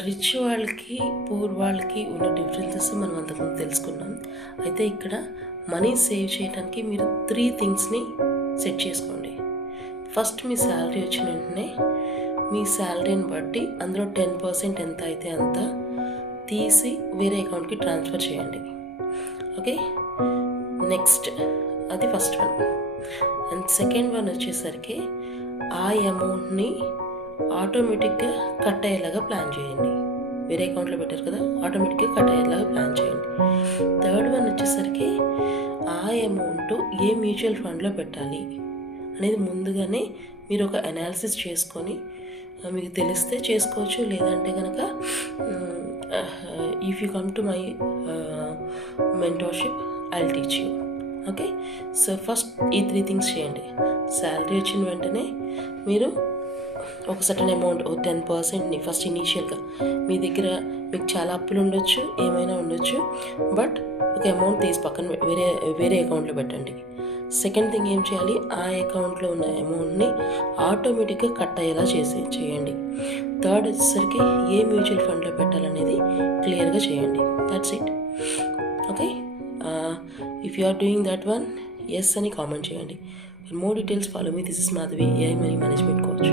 Rich వాళ్ళకి poor వాళ్ళకి ఉన్న డిఫరెన్సెస్ మనం అంతకుముందు తెలుసుకున్నాం. అయితే ఇక్కడ మనీ సేవ్ చేయడానికి మీరు 3 థింగ్స్ని సెట్ చేసుకోండి. ఫస్ట్ మీ శాలరీ వచ్చిన వెంటనే మీ శాలరీని బట్టి అందులో 10% ఎంత అయితే అంత తీసి వేరే అకౌంట్కి ట్రాన్స్ఫర్ చేయండి. ఓకే, నెక్స్ట్ అది first one. And second one వచ్చేసరికి ఆ అమౌంట్ని ఆటోమేటిక్గా కట్ అయ్యేలాగా ప్లాన్ చేయండి. వేరే అకౌంట్లో పెట్టారు కదా, ఆటోమేటిక్గా కట్ అయ్యేలాగా ప్లాన్ చేయండి. థర్డ్ వన్ వచ్చేసరికి ఆ అమౌంట్ ఏ మ్యూచువల్ ఫండ్లో పెట్టాలి అనేది ముందుగానే మీరు ఒక అనాలిసిస్ చేసుకొని మీకు తెలిస్తే చేసుకోవచ్చు, లేదంటే కనుక if you come to my mentorship I will teach you. Okay, so first ఈ 3 థింగ్స్ చేయండి. శాలరీ వచ్చిన వెంటనే మీరు ఒక సర్టన్ అమౌంట్ 10%ని ఫస్ట్ ఇనీషియల్గా మీ దగ్గర మీకు చాలా అప్పులు ఉండొచ్చు, ఏమైనా ఉండొచ్చు, బట్ ఒక అమౌంట్ తీసి పక్కన వేరే అకౌంట్లో పెట్టండి. సెకండ్ థింగ్ ఏం చేయాలి, ఆ అకౌంట్లో ఉన్న అమౌంట్ని ఆటోమేటిక్గా కట్ అయ్యేలా చేయండి. థర్డ్ వచ్చేసరికి ఏ మ్యూచువల్ ఫండ్లో పెట్టాలనేది క్లియర్గా చేయండి. That's it. Okay, if you are doing that one, yes అని కామెంట్ చేయండి. For more details, follow me. This is Madhavi, AI Money Management Coach.